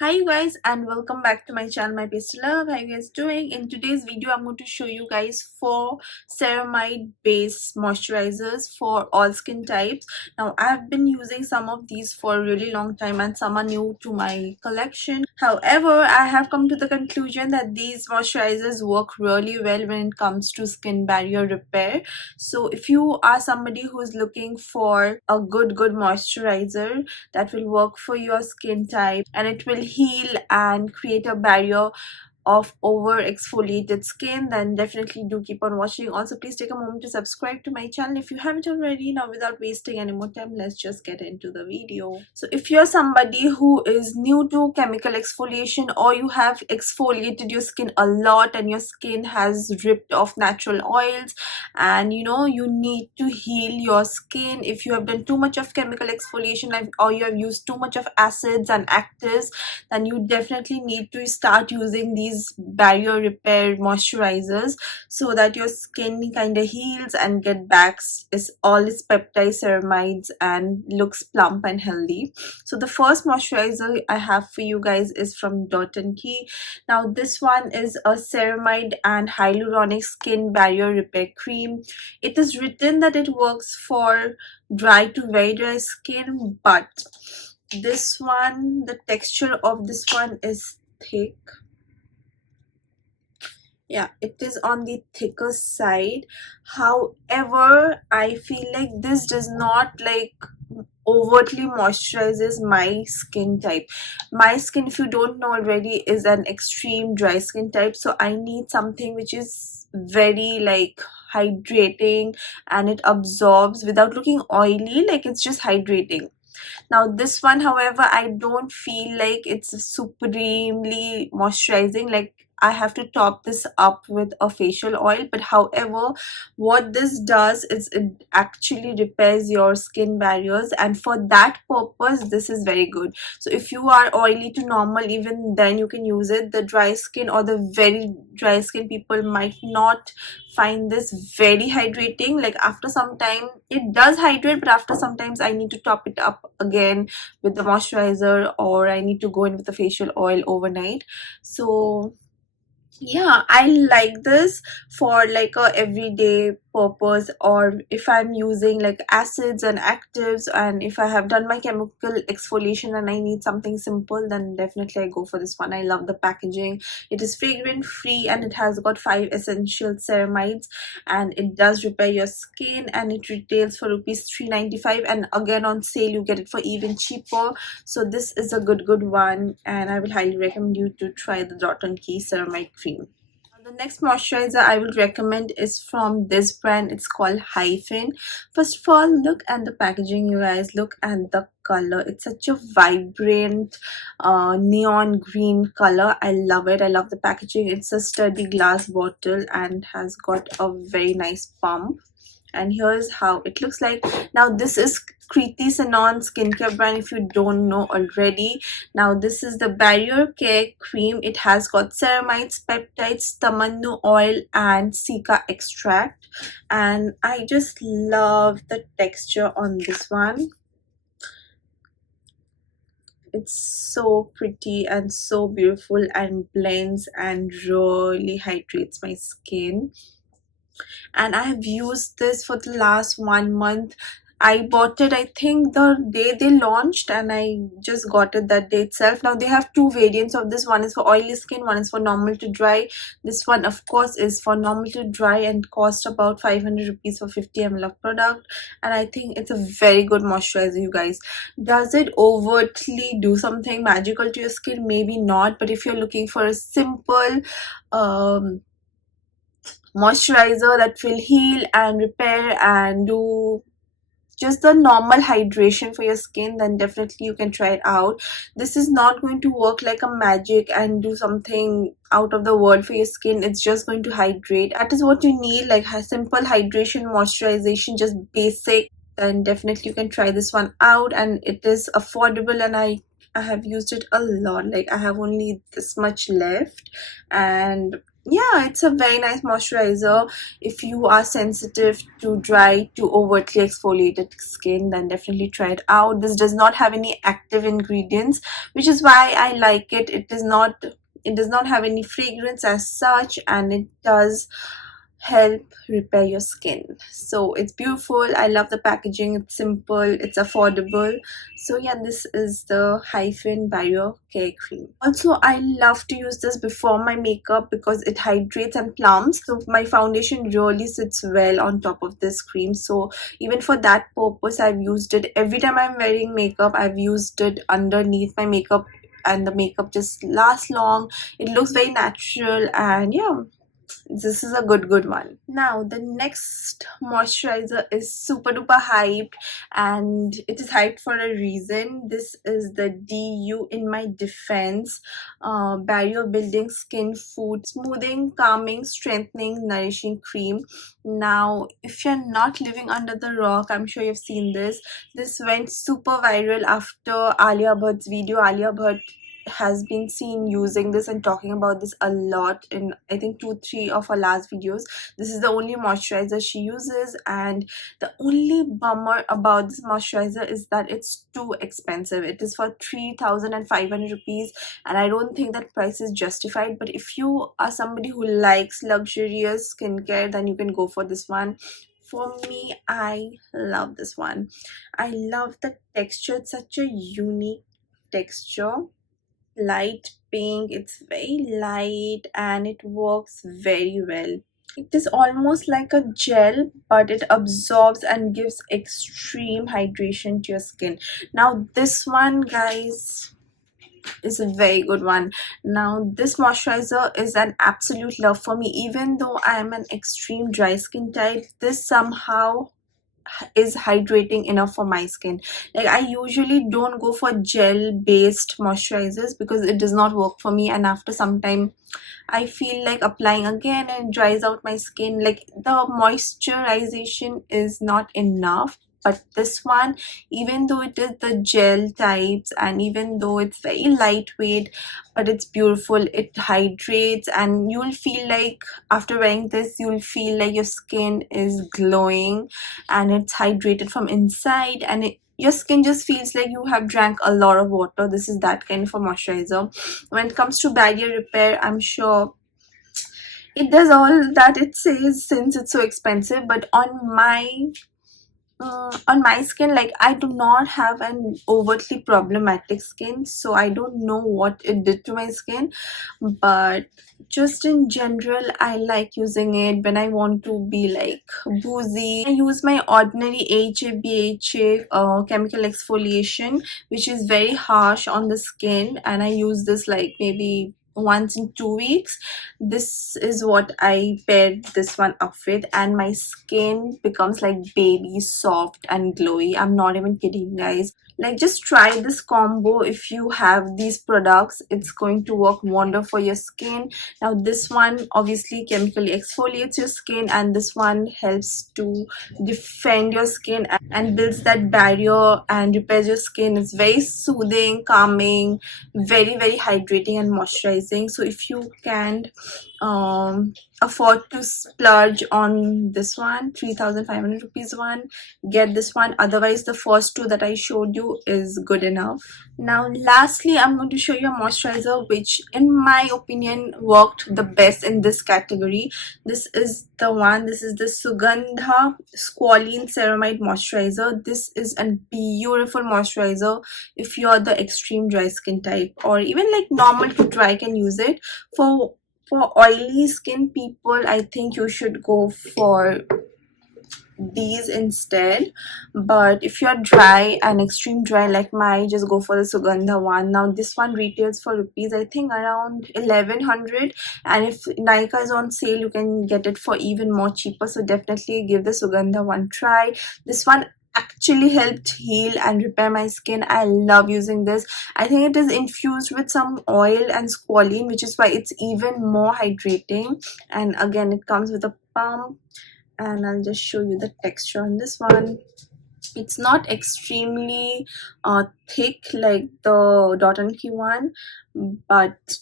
Hi you guys and welcome back to my channel, my Pastel Love. How you guys doing? In today's video I'm going to show you guys 4 ceramide based moisturizers for all skin types. Now I've been using some of these for a really long time and some are new to my collection. However, I have come to the conclusion that these moisturizers work really well when it comes to skin barrier repair. So if you are somebody who is looking for a good moisturizer that will work for your skin type and it will heal and create a barrier of over exfoliated skin, then definitely do keep on watching. Also, please take a moment to subscribe to my channel if you haven't already. Now without wasting any more time, let's just get into the video. So if you're somebody who is new to chemical exfoliation, or you have exfoliated your skin a lot and your skin has ripped off natural oils, and you need to heal your skin, if you have done too much of chemical exfoliation or you have used too much of acids and actives, then you definitely need to start using these barrier repair moisturizers so that your skin kind of heals and get back its peptide ceramides and looks plump and healthy. So the first moisturizer I have for you guys is from Dot&Key. Now this one is a ceramide and hyaluronic skin barrier repair cream. It is written that it works for dry to very dry skin, but this one, the texture of this one is thick. Yeah, it is on the thicker side. However, I feel like this does not overtly moisturizes my skin type. My skin, if you don't know already, is an extreme dry skin type, so I need something which is very hydrating and it absorbs without looking oily, like it's just hydrating. Now this one, however, I don't feel like it's supremely moisturizing. Like I have to top this up with a facial oil, but however, what this does is it actually repairs your skin barriers, and for that purpose this is very good. So if you are oily to normal, even then you can use it. The dry skin or the very dry skin people might not find this very hydrating. Like after some time it does hydrate, but after sometimes I need to top it up again with the moisturizer, or I need to go in with the facial oil overnight. So yeah, I like this for like a everyday purpose, or if I'm using like acids and actives, and if I have done my chemical exfoliation and I need something simple, then definitely I go for this one. I love the packaging. It is fragrance free and it has got 5 essential ceramides, and it does repair your skin, and it retails for rupees 395, and again on sale you get it for even cheaper. So this is a good one, and I will highly recommend you to try the Dot&Key Ceramide Cream. The next moisturizer I would recommend is from this brand. It's called Hypen. First of all, look at the packaging, you guys. Look at the color. It's such a vibrant neon green color. I love it. I love the packaging. It's a sturdy glass bottle and has got a very nice pump, and here's how it looks like. Now this is Kriti Sanon skincare brand, if you don't know already. Now this is the barrier care cream. It has got ceramides, peptides, tamannu oil and cica extract, and I just love the texture on this one. It's so pretty and so beautiful and blends and really hydrates my skin, and I have used this for the last 1 month. I bought it, I think, the day they launched, and I just got it that day itself. Now they have 2 variants of this. One is for oily skin, one is for normal to dry. This one of course is for normal to dry and cost about 500 rupees for 50 ml of product, and I think it's a very good moisturizer, you guys. Does it overtly do something magical to your skin? Maybe not, but if you're looking for a simple moisturizer that will heal and repair and do just the normal hydration for your skin, then definitely you can try it out. This is not going to work like a magic and do something out of the world for your skin. It's just going to hydrate. That is what you need, like a simple hydration, moisturization, just basic. Then definitely you can try this one out, and it is affordable, and I have used it a lot. Like I have only this much left, and yeah, it's a very nice moisturizer. If you are sensitive to dry to overtly exfoliated skin, then definitely try it out. This does not have any active ingredients, which is why I like it. It does not have any fragrance as such, and it does help repair your skin. So it's beautiful. I love the packaging. It's simple, it's affordable. So yeah, this is the Hypen barrier care cream. Also, I love to use this before my makeup because it hydrates and plumps, so my foundation really sits well on top of this cream. So even for that purpose, I've used it every time I'm wearing makeup. I've used it underneath my makeup, and the makeup just lasts long. It looks very natural, and yeah, this is a good one. Now the next moisturizer is super duper hyped, and it is hyped for a reason. This is the DU in my defense barrier building skin food smoothing calming strengthening nourishing cream. Now if you're not living under the rock, I'm sure you've seen this. This went super viral after Alia Bhatt's video. Alia Bhatt has been seen using this and talking about this a lot in, I think, 2-3 of her last videos. This is the only moisturizer she uses, and the only bummer about this moisturizer is that it's too expensive. It is for 3,500 rupees, and I don't think that price is justified. But if you are somebody who likes luxurious skincare, then you can go for this one. For me, I love this one. I love the texture. It's such a unique texture, light pink. It's very light and it works very well. It is almost like a gel, but it absorbs and gives extreme hydration to your skin. Now this one, guys, is a very good one. Now this moisturizer is an absolute love for me. Even though I am an extreme dry skin type, this somehow is hydrating enough for my skin. Like, I usually don't go for gel based moisturizers because it does not work for me, and after some time I feel like applying again and it dries out my skin. Like, the moisturization is not enough. But this one, even though it is the gel types and even though it's very lightweight, but it's beautiful, it hydrates, and you'll feel like after wearing this, you'll feel like your skin is glowing and it's hydrated from inside, and your skin just feels like you have drank a lot of water. This is that kind of a moisturizer. When it comes to barrier repair, I'm sure it does all that it says since it's so expensive, but on my skin, like, I do not have an overtly problematic skin, so I don't know what it did to my skin. But just in general, I like using it when I want to be like boozy. I use my ordinary AHA chemical exfoliation, which is very harsh on the skin, and I use this like maybe once in 2 weeks. This is what I paired this one up with, and my skin becomes like baby soft and glowy. I'm not even kidding, guys. Like, just try this combo. If you have these products, it's going to work wonder for your skin. Now this one obviously chemically exfoliates your skin, and this one helps to defend your skin and builds that barrier and repairs your skin. It's very soothing, calming, very hydrating and moisturizing. So if you can afford to splurge on this one, 3,500 rupees one, get this one. Otherwise, the first two that I showed you is good enough. Now lastly, I'm going to show you a moisturizer which in my opinion worked the best in this category. This is the one. This is the Sugandha Squalene Ceramide Moisturizer. This is a beautiful moisturizer if you're the extreme dry skin type, or even like normal to dry can use it. For oily skin people, I think you should go for these instead. But if you're dry and extreme dry like my, just go for the Sugandha one. Now this one retails for rupees, I think, around 1,100, and if Nykaa is on sale, you can get it for even more cheaper. So definitely give the Sugandha one try. This one actually helped heal and repair my skin. I love using this. I think it is infused with some oil and squalene, which is why it's even more hydrating. And again, it comes with a pump, and I'll just show you the texture on this one. It's not extremely thick like the Dot&Key one, but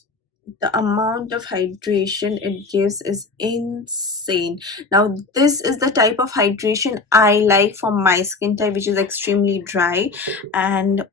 the amount of hydration it gives is insane. Now this is the type of hydration I like for my skin type, which is extremely dry, and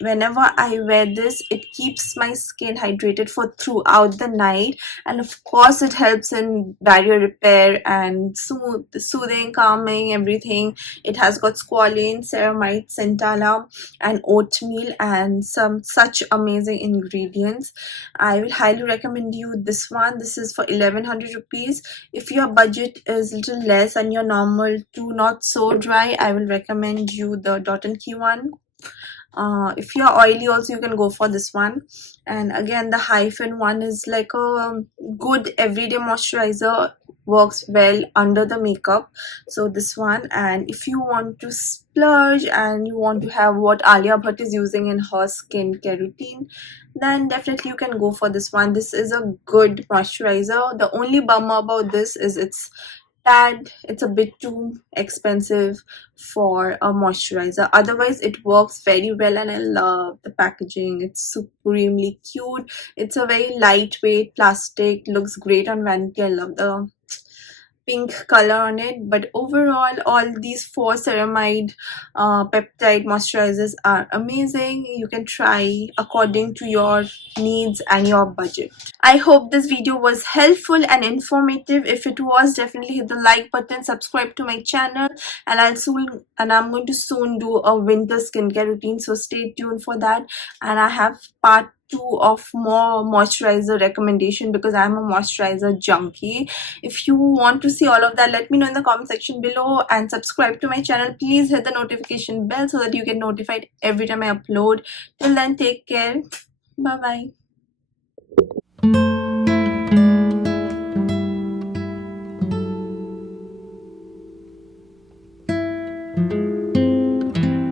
whenever I wear this, it keeps my skin hydrated for throughout the night, and of course it helps in barrier repair and soothing, calming, everything. It has got squalane, ceramide, centella, and oatmeal, and some such amazing ingredients. I will highly recommend you this one. This is for 1100 rupees. If your budget is little less and you're normal to not so dry, I will recommend you the Dot&Key one. If you're oily also, you can go for this one. And again, the Hypen one is like a good everyday moisturizer, works well under the makeup. So this one. And if you want to splurge and you want to have what Alia Bhatt is using in her skincare routine, then definitely you can go for this one. This is a good moisturizer. The only bummer about this is it's a bit too expensive for a moisturizer. Otherwise it works very well, and I love the packaging. It's supremely cute. It's a very lightweight plastic, looks great on vanity. I love the pink color on it. But overall, all these four ceramide peptide moisturizers are amazing. You can try according to your needs and your budget. I hope this video was helpful and informative. If it was, definitely hit the like button, subscribe to my channel, and I'm going to soon do a winter skincare routine, so stay tuned for that. And I have part 2 of more moisturizer recommendation, because I'm a moisturizer junkie. If you want to see all of that, let me know in the comment section below, and subscribe to my channel. Please hit the notification bell so that you get notified every time I upload. Till then, take care. Bye bye.